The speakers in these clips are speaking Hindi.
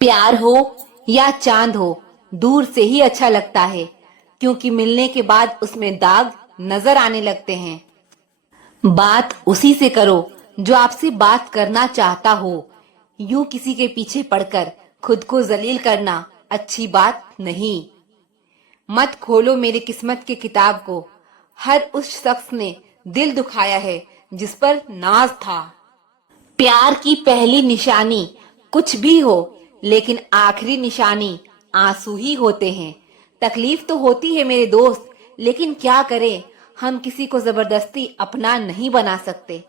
प्यार हो या चांद हो, दूर से ही अच्छा लगता है, क्योंकि मिलने के बाद उसमें दाग नजर आने लगते हैं। बात उसी से करो जो आपसे बात करना चाहता हो। यूं किसी के पीछे पड़कर खुद को जलील करना अच्छी बात नहीं। मत खोलो मेरी किस्मत की किताब को। हर उस शख्स ने दिल दुखाया है जिस पर नाज था। प्यार की पहली निशानी कुछ भी हो, लेकिन आखिरी निशानी आंसू ही होते हैं। तकलीफ तो होती है मेरे दोस्त, लेकिन क्या करें, हम किसी को जबरदस्ती अपना नहीं बना सकते।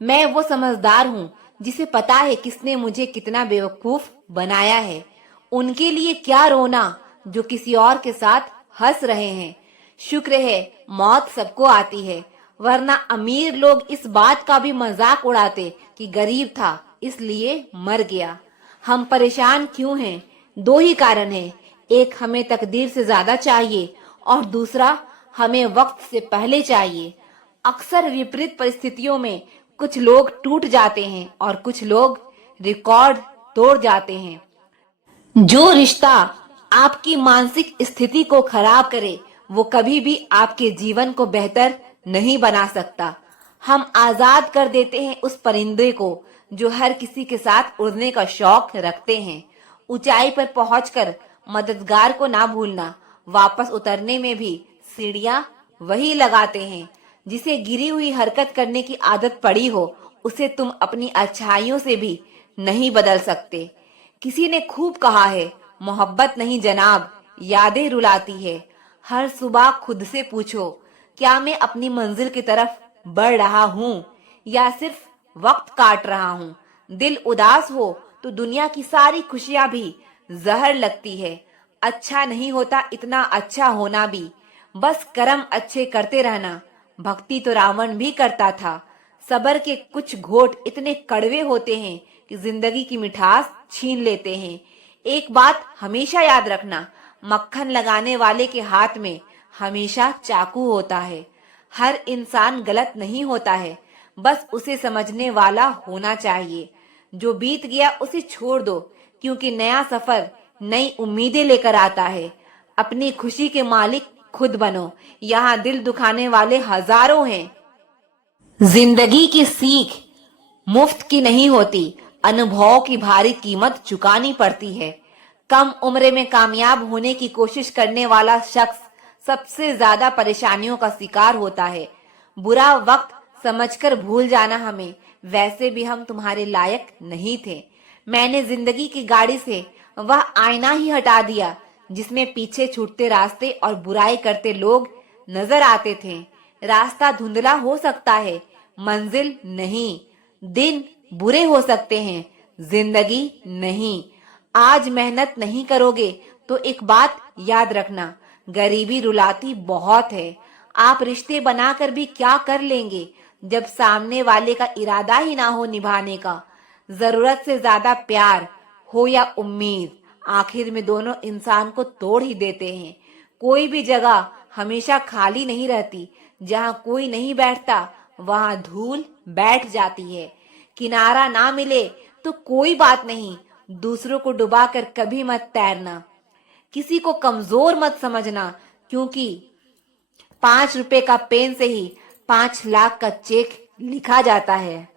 मैं वो समझदार हूँ जिसे पता है किसने मुझे कितना बेवकूफ बनाया है। उनके लिए क्या रोना जो किसी और के साथ हंस रहे हैं। शुक्र है मौत सबको आती है, वरना अमीर लोग इस बात का भी मजाक उड़ाते कि गरीब था इसलिए मर गया। हम परेशान क्यों हैं? दो ही कारण है। एक, हमें तकदीर से ज्यादा चाहिए, और दूसरा, हमें वक्त से पहले चाहिए। अक्सर विपरीत परिस्थितियों में कुछ लोग टूट जाते हैं और कुछ लोग रिकॉर्ड तोड़ जाते हैं। जो रिश्ता आपकी मानसिक स्थिति को खराब करे, वो कभी भी आपके जीवन को बेहतर नहीं बना सकता। हम आजाद कर देते हैं उस परिंदे को जो हर किसी के साथ उड़ने का शौक रखते हैं। ऊंचाई पर पहुंचकर मददगार को ना भूलना। वापस उतरने में भी सीढ़ियां वही लगाते हैं। जिसे गिरी हुई हरकत करने की आदत पड़ी हो, उसे तुम अपनी अच्छाइयों से भी नहीं बदल सकते। किसी ने खूब कहा है, मोहब्बत नहीं जनाब, यादें रुलाती है। हर सुबह खुद से पूछो, क्या मैं अपनी मंजिल की तरफ बढ़ रहा हूँ या सिर्फ वक्त काट रहा हूँ। दिल उदास हो तो दुनिया की सारी खुशियां भी जहर लगती है। अच्छा नहीं होता इतना अच्छा होना भी, बस कर्म अच्छे करते रहना। भक्ति तो रावण भी करता था। सबर के कुछ घोट इतने कड़वे होते हैं कि जिंदगी की मिठास छीन लेते हैं। एक बात हमेशा याद रखना, मक्खन लगाने वाले के हाथ में हमेशा चाकू होता है। हर इंसान गलत नहीं होता है, बस उसे समझने वाला होना चाहिए। जो बीत गया उसे छोड़ दो, क्योंकि नया सफर नई उम्मीदें लेकर आता है। अपनी खुशी के मालिक खुद बनो। यहाँ दिल दुखाने वाले हजारों हैं। जिंदगी की सीख मुफ्त की नहीं होती, अनुभव की भारी कीमत चुकानी पड़ती है। कम उम्र में कामयाब होने की कोशिश करने वाला शख्स सबसे ज्यादा परेशानियों का शिकार होता है। बुरा वक्त समझकर भूल जाना हमें, वैसे भी हम तुम्हारे लायक नहीं थे। मैंने जिंदगी की गाड़ी से वह आईना ही हटा दिया जिसमें पीछे छूटते रास्ते और बुराई करते लोग नजर आते थे। रास्ता धुंधला हो सकता है, मंजिल नहीं। दिन बुरे हो सकते हैं, जिंदगी नहीं। आज मेहनत नहीं करोगे तो एक बात याद रखना, गरीबी रुलाती बहुत है। आप रिश्ते बनाकर भी क्या कर लेंगे जब सामने वाले का इरादा ही ना हो निभाने का। जरूरत से ज्यादा प्यार हो या उम्मीद, आखिर में दोनों इंसान को तोड़ ही देते हैं। कोई भी जगह हमेशा खाली नहीं रहती। जहाँ कोई नहीं बैठता वहां धूल बैठ जाती है। किनारा ना मिले तो कोई बात नहीं, दूसरों को डुबाकर कभी मत तैरना। किसी को कमजोर मत समझना, क्योंकि 5 रुपए का पेन से ही 5 लाख का चेक लिखा जाता है।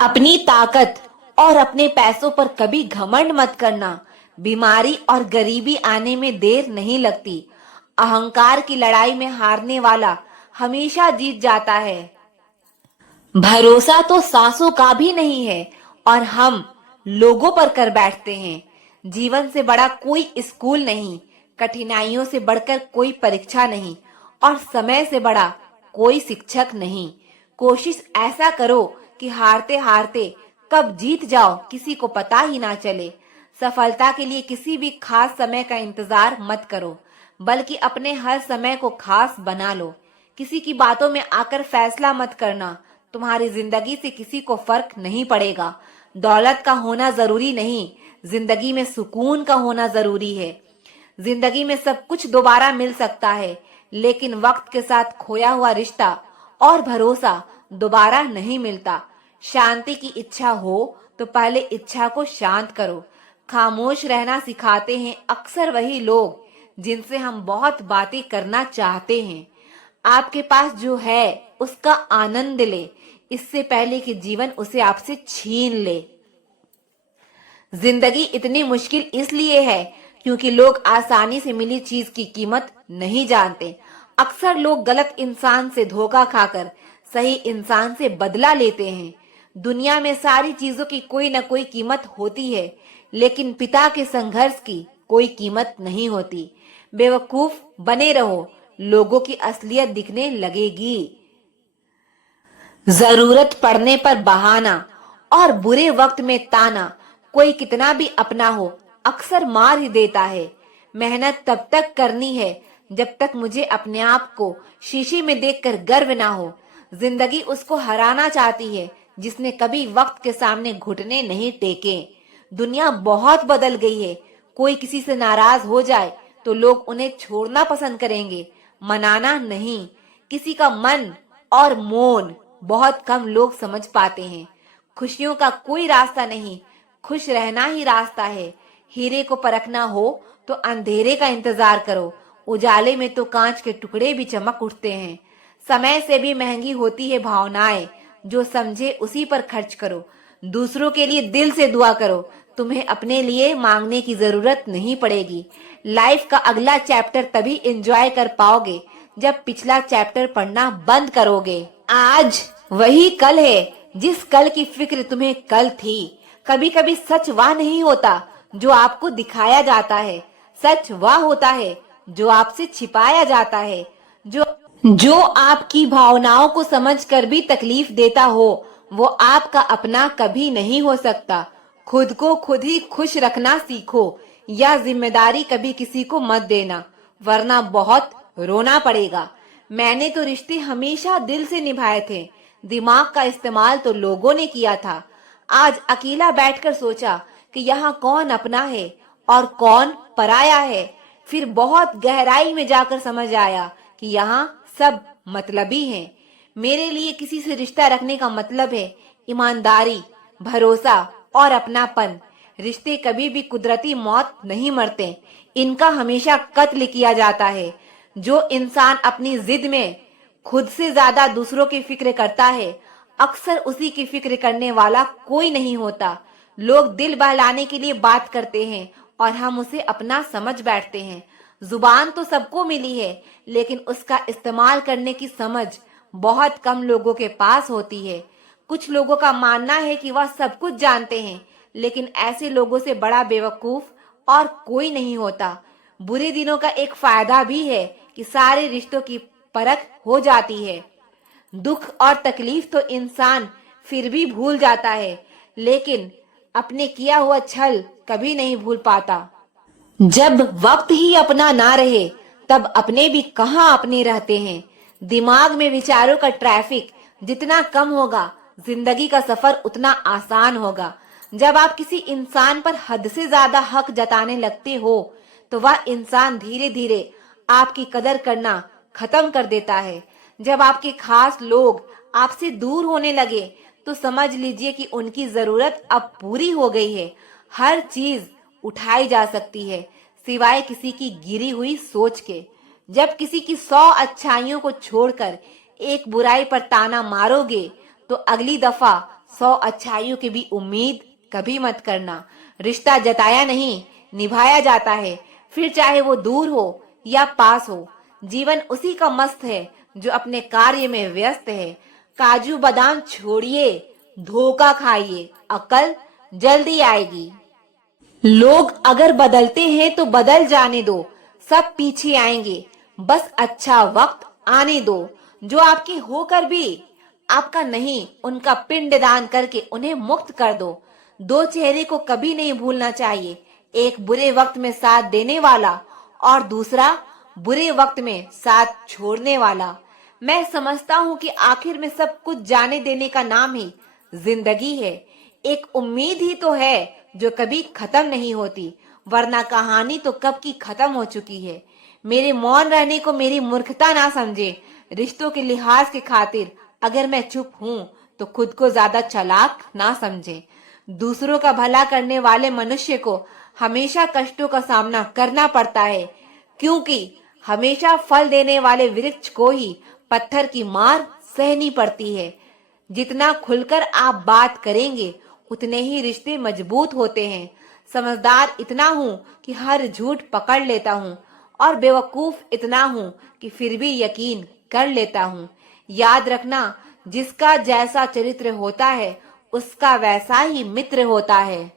अपनी ताकत और अपने पैसों पर कभी घमंड मत करना। बीमारी और गरीबी आने में देर नहीं लगती। अहंकार की लड़ाई में हारने वाला हमेशा जीत जाता है। भरोसा तो सांसों का भी नहीं है, और हम लोगों पर कर बैठते हैं। जीवन से बड़ा कोई स्कूल नहीं, कठिनाइयों से बढ़कर कोई परीक्षा नहीं, और समय से बड़ा कोई शिक्षक नहीं। कोशिश ऐसा करो कि हारते हारते कब जीत जाओ किसी को पता ही ना चले। सफलता के लिए किसी भी खास समय का इंतजार मत करो, बल्कि अपने हर समय को खास बना लो। किसी की बातों में आकर फैसला मत करना। तुम्हारी जिंदगी से किसी को फर्क नहीं पड़ेगा। दौलत का होना जरूरी नहीं, जिंदगी में सुकून का होना जरूरी है। जिंदगी में सब कुछ दोबारा मिल सकता है, लेकिन वक्त के साथ खोया हुआ रिश्ता और भरोसा दोबारा नहीं मिलता। शांति की इच्छा हो तो पहले इच्छा को शांत करो। खामोश रहना सिखाते हैं अक्सर वही लोग जिनसे हम बहुत बातें करना चाहते हैं। आपके पास जो है उसका आनंद ले, इससे पहले कि जीवन उसे आपसे छीन ले। जिंदगी इतनी मुश्किल इसलिए है क्योंकि लोग आसानी से मिली चीज की कीमत नहीं जानते। अक्सर लोग गलत इंसान से धोखा खाकर सही इंसान से बदला लेते हैं। दुनिया में सारी चीजों की कोई न कोई कीमत होती है, लेकिन पिता के संघर्ष की कोई कीमत नहीं होती। बेवकूफ बने रहो, लोगों की असलियत दिखने लगेगी। जरूरत पड़ने पर बहाना और बुरे वक्त में ताना कोई कितना भी अपना हो अक्सर मार ही देता है। मेहनत तब तक करनी है जब तक मुझे अपने आप को शीशे में देखकर गर्व ना हो। जिंदगी उसको हराना चाहती है जिसने कभी वक्त के सामने घुटने नहीं टेके। दुनिया बहुत बदल गई है। कोई किसी से नाराज हो जाए तो लोग उन्हें छोड़ना पसंद करेंगे, मनाना नहीं। किसी का मन और मौन बहुत कम लोग समझ पाते हैं। खुशियों का कोई रास्ता नहीं, खुश रहना ही रास्ता है। हीरे को परखना हो तो अंधेरे का इंतजार करो, उजाले में तो कांच के टुकड़े भी चमक उठते हैं। समय से भी महंगी होती है भावनाएं, जो समझे उसी पर खर्च करो। दूसरों के लिए दिल से दुआ करो, तुम्हें अपने लिए मांगने की जरूरत नहीं पड़ेगी। लाइफ का अगला चैप्टर तभी एंजॉय कर पाओगे जब पिछला चैप्टर पढ़ना बंद करोगे। आज वही कल है जिस कल की फिक्र तुम्हें कल थी। कभी कभी सच वह नहीं होता जो आपको दिखाया जाता है, सच वह होता है जो आपसे छिपाया जाता है। जो आपकी भावनाओं को समझकर भी तकलीफ देता हो वो आपका अपना कभी नहीं हो सकता। खुद को खुद ही खुश रखना सीखो। यह जिम्मेदारी कभी किसी को मत देना, वरना बहुत रोना पड़ेगा। मैंने तो रिश्ते हमेशा दिल से निभाए थे, दिमाग का इस्तेमाल तो लोगों ने किया था। आज अकेला बैठकर सोचा कि यहाँ कौन अपना है और कौन पराया है। फिर बहुत गहराई में जाकर समझ आया कि यहाँ सब मतलबी हैं। मेरे लिए किसी से रिश्ता रखने का मतलब है ईमानदारी, भरोसा और अपनापन। रिश्ते कभी भी कुदरती मौत नहीं मरते, इनका हमेशा कत्ल किया जाता है। जो इंसान अपनी जिद में खुद से ज्यादा दूसरों की फिक्र करता है, अक्सर उसी की फिक्र करने वाला कोई नहीं होता। लोग दिल बहलाने के लिए बात करते हैं और हम उसे अपना समझ बैठते हैं। जुबान तो सबको मिली है, लेकिन उसका इस्तेमाल करने की समझ बहुत कम लोगों के पास होती है। कुछ लोगों का मानना है कि वह सब कुछ जानते हैं, लेकिन ऐसे लोगों से बड़ा बेवकूफ और कोई नहीं होता। बुरे दिनों का एक फायदा भी है कि सारे रिश्तों की परख हो जाती है। दुख और तकलीफ तो इंसान फिर भी भूल जाता है, लेकिन अपने किया हुआ छल कभी नहीं भूल पाता। जब वक्त ही अपना ना रहे तब अपने भी कहाँ अपने रहते हैं। दिमाग में विचारों का ट्रैफिक जितना कम होगा, जिंदगी का सफर उतना आसान होगा। जब आप किसी इंसान पर हद से ज्यादा हक जताने लगते हो तो वह इंसान धीरे धीरे आपकी कदर करना खत्म कर देता है। जब आपके खास लोग आपसे दूर होने लगे तो समझ लीजिए कि उनकी जरूरत अब पूरी हो गई है। हर चीज उठाई जा सकती है सिवाय किसी की गिरी हुई सोच के। जब किसी की 100 अच्छाइयों को छोड़कर एक बुराई पर ताना मारोगे तो अगली दफा 100 अच्छाइयों की भी उम्मीद कभी मत करना। रिश्ता जताया नहीं, निभाया जाता है, फिर चाहे वो दूर हो या पास हो। जीवन उसी का मस्त है जो अपने कार्य में व्यस्त है। काजू बादाम छोड़िए, धोखा खाइए, अकल जल्दी आएगी। लोग अगर बदलते हैं तो बदल जाने दो, सब पीछे आएंगे, बस अच्छा वक्त आने दो। जो आपके होकर भी आपका नहीं, उनका पिंडदान करके उन्हें मुक्त कर दो। दो चेहरे को कभी नहीं भूलना चाहिए, एक बुरे वक्त में साथ देने वाला और दूसरा बुरे वक्त में साथ छोड़ने वाला। मैं समझता हूँ कि आखिर में सब कुछ जाने देने का नाम ही जिंदगी है। एक उम्मीद ही तो है जो कभी खत्म नहीं होती, वरना कहानी तो कब की खत्म हो चुकी है। मेरे मौन रहने को मेरी मूर्खता ना समझे। रिश्तों के लिहाज के खातिर अगर मैं चुप हूँ तो खुद को ज्यादा चालाक ना समझे। दूसरों का भला करने वाले मनुष्य को हमेशा कष्टों का सामना करना पड़ता है, क्योंकि हमेशा फल देने वाले वृक्ष को ही पत्थर की मार सहनी पड़ती है। जितना खुलकर आप बात करेंगे उतने ही रिश्ते मजबूत होते हैं। समझदार इतना हूँ कि हर झूठ पकड़ लेता हूँ और बेवकूफ इतना हूँ कि फिर भी यकीन कर लेता हूँ। याद रखना, जिसका जैसा चरित्र होता है उसका वैसा ही मित्र होता है।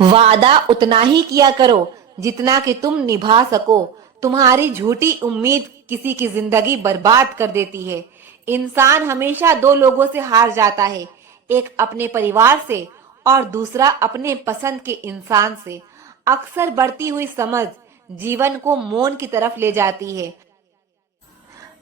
वादा उतना ही किया करो जितना कि तुम निभा सको। तुम्हारी झूठी उम्मीद किसी की जिंदगी बर्बाद कर देती है। इंसान हमेशा दो लोगों से हार जाता है, एक अपने परिवार से और दूसरा अपने पसंद के इंसान से। अक्सर बढ़ती हुई समझ जीवन को मौन की तरफ ले जाती है।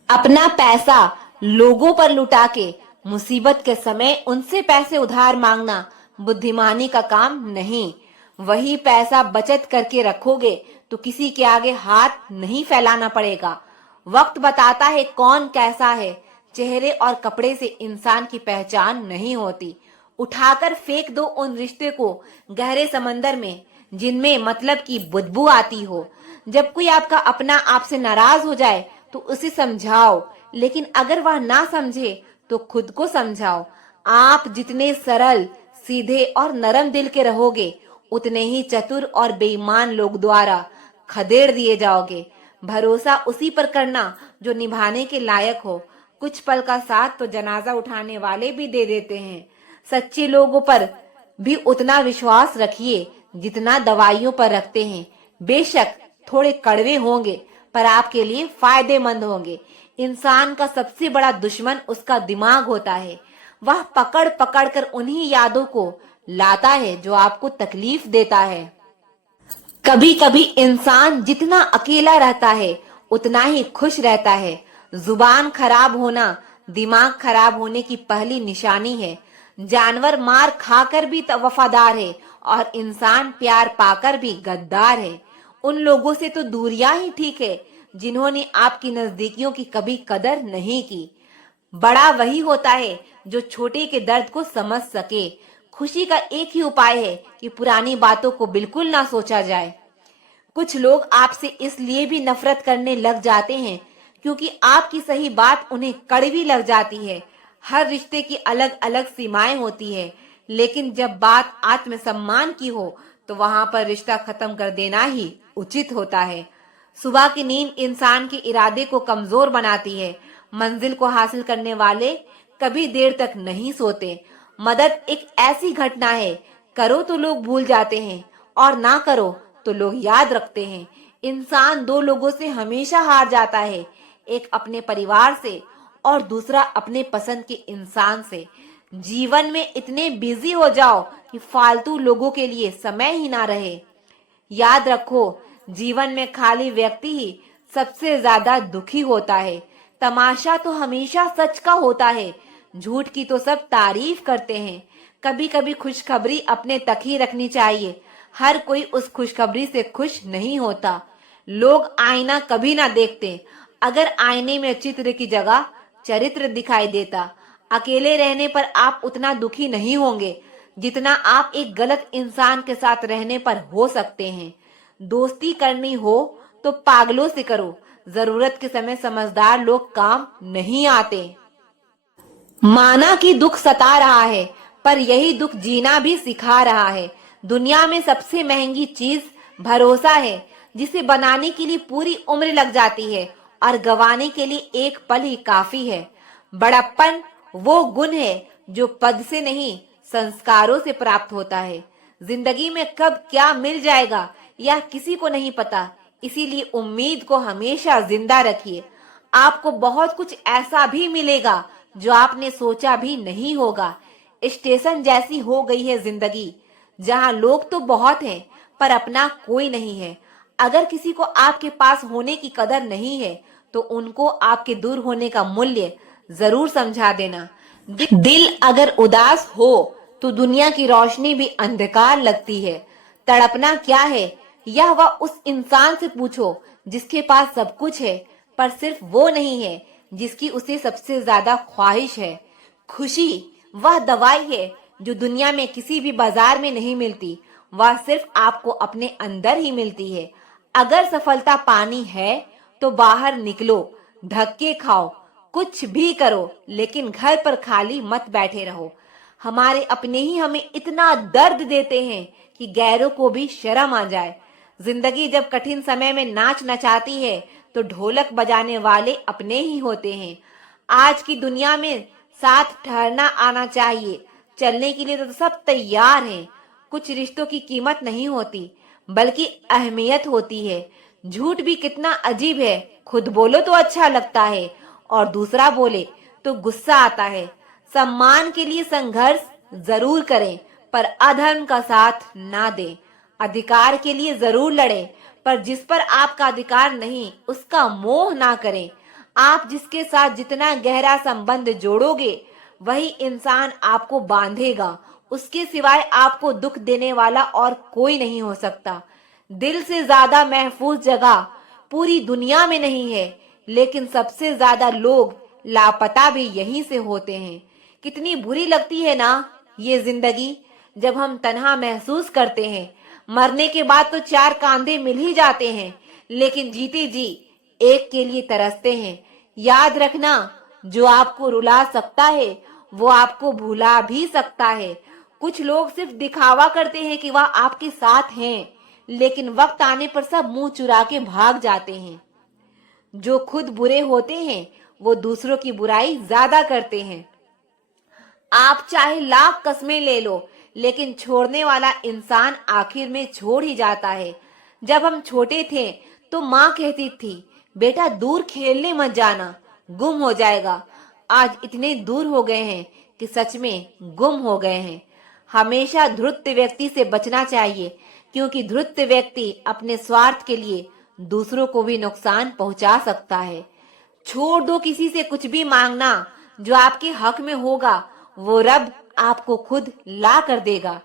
अपना पैसा लोगों पर लुटा के मुसीबत के समय उनसे पैसे उधार मांगना बुद्धिमानी का काम नहीं। वही पैसा बचत करके रखोगे तो किसी के आगे हाथ नहीं फैलाना पड़ेगा। वक्त बताता है कौन कैसा है। चेहरे और कपड़े से इंसान की पहचान नहीं होती। उठाकर फेंक दो उन रिश्ते को गहरे समंदर में जिनमें मतलब की बदबू आती हो। जब कोई आपका अपना आपसे नाराज हो जाए तो उसे समझाओ, लेकिन अगर वह ना समझे तो खुद को समझाओ। आप जितने सरल, सीधे और नरम दिल के रहोगे उतने ही चतुर और बेईमान लोग द्वारा खदेड़ दिए जाओगे। भरोसा उसी पर करना जो निभाने के लायक हो। कुछ पल का साथ तो जनाजा उठाने वाले भी दे देते हैं। सच्चे लोगों पर भी उतना विश्वास रखिए जितना दवाइयों पर रखते हैं। बेशक थोड़े कड़वे होंगे पर आपके लिए फायदेमंद होंगे। इंसान का सबसे बड़ा दुश्मन उसका दिमाग होता है। वह पकड़ पकड़ कर उन्हीं यादों को लाता है जो आपको तकलीफ देता है। कभी कभी इंसान जितना अकेला रहता है उतना ही खुश रहता है। जुबान खराब होना दिमाग खराब होने की पहली निशानी है। जानवर मार खाकर भी वफादार है और इंसान प्यार पाकर भी गद्दार है। उन लोगों से तो दूरियां ही ठीक है जिन्होंने आपकी नजदीकियों की कभी कदर नहीं की। बड़ा वही होता है जो छोटे के दर्द को समझ सके। खुशी का एक ही उपाय है कि पुरानी बातों को बिल्कुल ना सोचा जाए। कुछ लोग आपसे इसलिए भी नफरत करने लग जाते हैं क्योंकि आपकी सही बात उन्हें कड़वी लग जाती है। हर रिश्ते की अलग अलग सीमाएं होती है, लेकिन जब बात आत्मसम्मान की हो तो वहां पर रिश्ता खत्म कर देना ही उचित होता है। सुबह की नींद इंसान के इरादे को कमजोर बनाती है। मंजिल को हासिल करने वाले कभी देर तक नहीं सोते। मदद एक ऐसी घटना है, करो तो लोग भूल जाते हैं और ना करो तो लोग याद रखते हैं। इंसान दो लोगों से हमेशा हार जाता है, एक अपने परिवार से और दूसरा अपने पसंद के इंसान से। जीवन में इतने बिजी हो जाओ कि फालतू लोगों के लिए समय ही ना रहे। याद रखो, जीवन में खाली व्यक्ति ही सबसे ज्यादा दुखी होता है। तमाशा तो हमेशा सच का होता है, झूठ की तो सब तारीफ करते हैं। कभी कभी खुशखबरी अपने तक ही रखनी चाहिए। हर कोई उस खुशखबरी से खुश नहीं होता। लोग आईना कभी ना देखते। अगर आईने में चित्र की जगह चरित्र दिखाई देता, अकेले रहने पर आप उतना दुखी नहीं होंगे जितना आप एक गलत इंसान के साथ रहने पर हो सकते हैं। दोस्ती करनी हो तो पागलों से करो। जरूरत के समय समझदार लोग काम नहीं आते। माना कि दुख सता रहा है, पर यही दुख जीना भी सिखा रहा है। दुनिया में सबसे महंगी चीज भरोसा है, जिसे बनाने के लिए पूरी उम्र लग जाती है और गंवाने के लिए एक पल ही काफी है। बड़प्पन वो गुण है जो पद से नहीं, संस्कारों से प्राप्त होता है। जिंदगी में कब क्या मिल जाएगा यह किसी को नहीं पता, इसीलिए उम्मीद को हमेशा जिंदा रखिए। आपको बहुत कुछ ऐसा भी मिलेगा जो आपने सोचा भी नहीं होगा। स्टेशन जैसी हो गई है जिंदगी, जहाँ लोग तो बहुत हैं पर अपना कोई नहीं है। अगर किसी को आपके पास होने की कदर नहीं है तो उनको आपके दूर होने का मूल्य जरूर समझा देना। दिल अगर उदास हो तो दुनिया की रोशनी भी अंधकार लगती है। तड़पना क्या है यह वह उस इंसान से पूछो जिसके पास सब कुछ है पर सिर्फ वो नहीं है जिसकी उसे सबसे ज्यादा ख्वाहिश है। खुशी वह दवाई है जो दुनिया में किसी भी बाजार में नहीं मिलती, वह सिर्फ आपको अपने अंदर ही मिलती है। अगर सफलता पानी है तो बाहर निकलो, धक्के खाओ, कुछ भी करो, लेकिन घर पर खाली मत बैठे रहो। हमारे अपने ही हमें इतना दर्द देते हैं कि गैरों को भी शर्म आ जाए। जिंदगी जब कठिन समय में नाच नचाती है तो ढोलक बजाने वाले अपने ही होते हैं। आज की दुनिया में साथ ठहरना आना चाहिए। चलने के लिए तो सब तैयार हैं। कुछ रिश्तों की कीमत नहीं होती, बल्कि अहमियत होती है। झूठ भी कितना अजीब है, खुद बोलो तो अच्छा लगता है और दूसरा बोले तो गुस्सा आता है। सम्मान के लिए संघर्ष जरूर करें, पर अधर्म का साथ ना दें। अधिकार के लिए जरूर लड़ें, पर जिस पर आपका अधिकार नहीं उसका मोह ना करें। आप जिसके साथ जितना गहरा संबंध जोड़ोगे, वही इंसान आपको बांधेगा। उसके सिवाय आपको दुख देने वाला और कोई नहीं हो सकता। दिल से ज्यादा महफूज जगह पूरी दुनिया में नहीं है, लेकिन सबसे ज्यादा लोग लापता भी यहीं से होते हैं। कितनी बुरी लगती है ना ये जिंदगी, जब हम तन्हा महसूस करते हैं। मरने के बाद तो चार कांधे मिल ही जाते हैं, लेकिन जीते जी एक के लिए तरसते हैं। याद रखना, जो आपको रुला सकता है वो आपको भुला भी सकता है। कुछ लोग सिर्फ दिखावा करते हैं कि वह आपके साथ हैं, लेकिन वक्त आने पर सब मुंह चुरा के भाग जाते हैं। जो खुद बुरे होते हैं वो दूसरों की बुराई ज्यादा करते हैं। आप चाहे लाख कस्में ले लो, लेकिन छोड़ने वाला इंसान आखिर में छोड़ ही जाता है। जब हम छोटे थे तो माँ कहती थी, बेटा दूर खेलने मत जाना, गुम हो जाएगा। आज इतने दूर हो गए हैं कि सच में गुम हो गए हैं। हमेशा धूर्त व्यक्ति से बचना चाहिए, क्योंकि धूर्त व्यक्ति अपने स्वार्थ के लिए दूसरों को भी नुकसान पहुंचा सकता है। छोड़ दो किसी से कुछ भी मांगना। जो आपके हक में होगा वो रब आपको खुद ला कर देगा।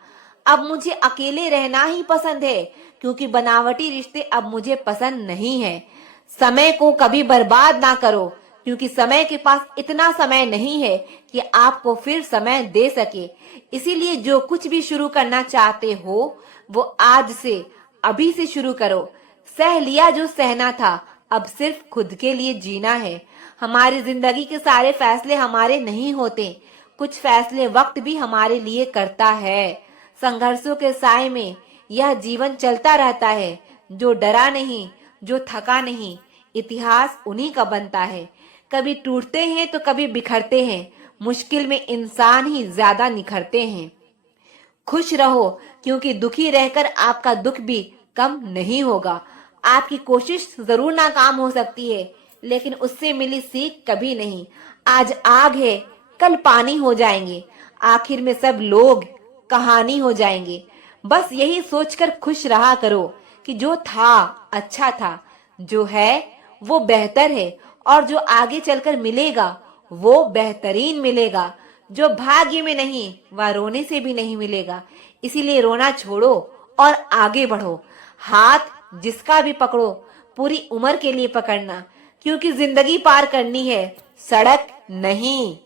अब मुझे अकेले रहना ही पसंद है, क्योंकि बनावटी रिश्ते अब मुझे पसंद नहीं है। समय को कभी बर्बाद ना करो, क्योंकि समय के पास इतना समय नहीं है कि आपको फिर समय दे सके। इसीलिए जो कुछ भी शुरू करना चाहते हो वो आज से, अभी से शुरू करो। सह लिया जो सहना था, अब सिर्फ खुद के लिए जीना है। हमारी जिंदगी के सारे फैसले हमारे नहीं होते, कुछ फैसले वक्त भी हमारे लिए करता है। संघर्षों के साए में यह जीवन चलता रहता है। जो डरा नहीं, जो थका नहीं, इतिहास उन्हीं का बनता है। कभी टूटते हैं तो कभी बिखरते हैं, मुश्किल में इंसान ही ज्यादा निखरते हैं। खुश रहो, क्योंकि दुखी रहकर आपका दुख भी कम नहीं होगा। आपकी कोशिश जरूर नाकाम हो सकती है, लेकिन उससे मिली सीख कभी नहीं। आज आग है, कल पानी हो जाएंगे, आखिर में सब लोग कहानी हो जाएंगे। बस यही सोचकर खुश रहा करो कि जो था अच्छा था, जो है वो बेहतर है, और जो आगे चलकर मिलेगा वो बेहतरीन मिलेगा। जो भाग्य में नहीं वह रोने से भी नहीं मिलेगा। इसीलिए रोना छोड़ो और आगे बढ़ो। हाथ जिसका भी पकड़ो, पूरी उम्र के लिए पकड़ना, क्योंकि जिंदगी पार करनी है, सड़क नहीं।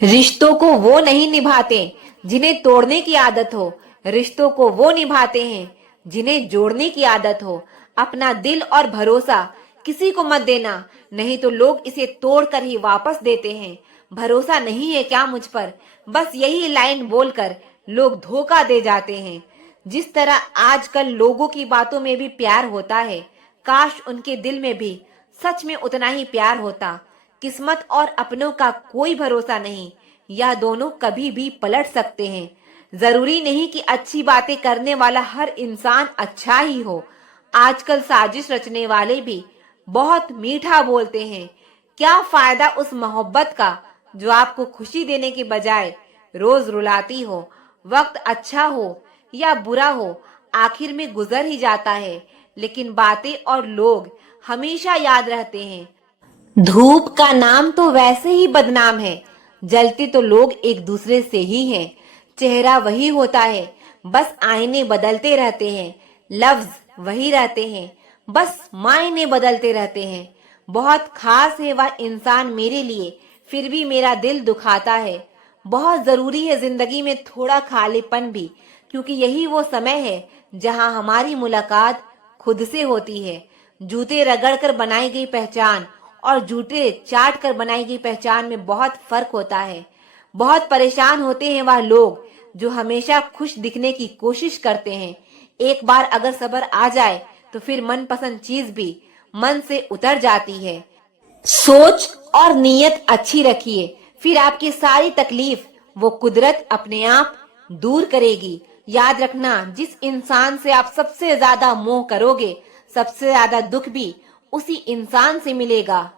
रिश्तों को वो नहीं निभाते जिन्हें तोड़ने की आदत हो, रिश्तों को वो निभाते हैं जिन्हें जोड़ने की आदत हो। अपना दिल और भरोसा किसी को मत देना, नहीं तो लोग इसे तोड़कर ही वापस देते हैं। भरोसा नहीं है क्या मुझ पर, बस यही लाइन बोलकर लोग धोखा दे जाते हैं। जिस तरह आजकल लोगों की बातों में भी प्यार होता है, काश उनके दिल में भी सच में उतना ही प्यार होता। किस्मत और अपनों का कोई भरोसा नहीं, यह दोनों कभी भी पलट सकते हैं। जरूरी नहीं कि अच्छी बातें करने वाला हर इंसान अच्छा ही हो। आजकल साजिश रचने वाले भी बहुत मीठा बोलते हैं। क्या फायदा उस मोहब्बत का जो आपको खुशी देने के बजाय रोज रुलाती हो। वक्त अच्छा हो या बुरा हो, आखिर में गुजर ही जाता है, लेकिन बातें और लोग हमेशा याद रहते हैं। धूप का नाम तो वैसे ही बदनाम है, जलते तो लोग एक दूसरे से ही हैं। चेहरा वही होता है, बस आईने बदलते रहते हैं। लफ्ज वही रहते हैं, बस मायने बदलते रहते हैं। बहुत खास है वह इंसान मेरे लिए, फिर भी मेरा दिल दुखाता है। बहुत जरूरी है जिंदगी में थोड़ा खालीपन भी, क्योंकि यही वो समय है जहां हमारी मुलाकात खुद से होती है। जूते रगड़ कर बनाई गई पहचान और जूते चाट कर बनाई गई पहचान में बहुत फर्क होता है। बहुत परेशान होते हैं वह लोग जो हमेशा खुश दिखने की कोशिश करते हैं। एक बार अगर सब्र आ जाए तो फिर मनपसंद चीज भी मन से उतर जाती है। सोच और नीयत अच्छी रखिए, फिर आपकी सारी तकलीफ वो कुदरत अपने आप दूर करेगी। याद रखना, जिस इंसान से आप सबसे ज्यादा मोह करोगे, सबसे ज्यादा दुख भी उसी इंसान से मिलेगा।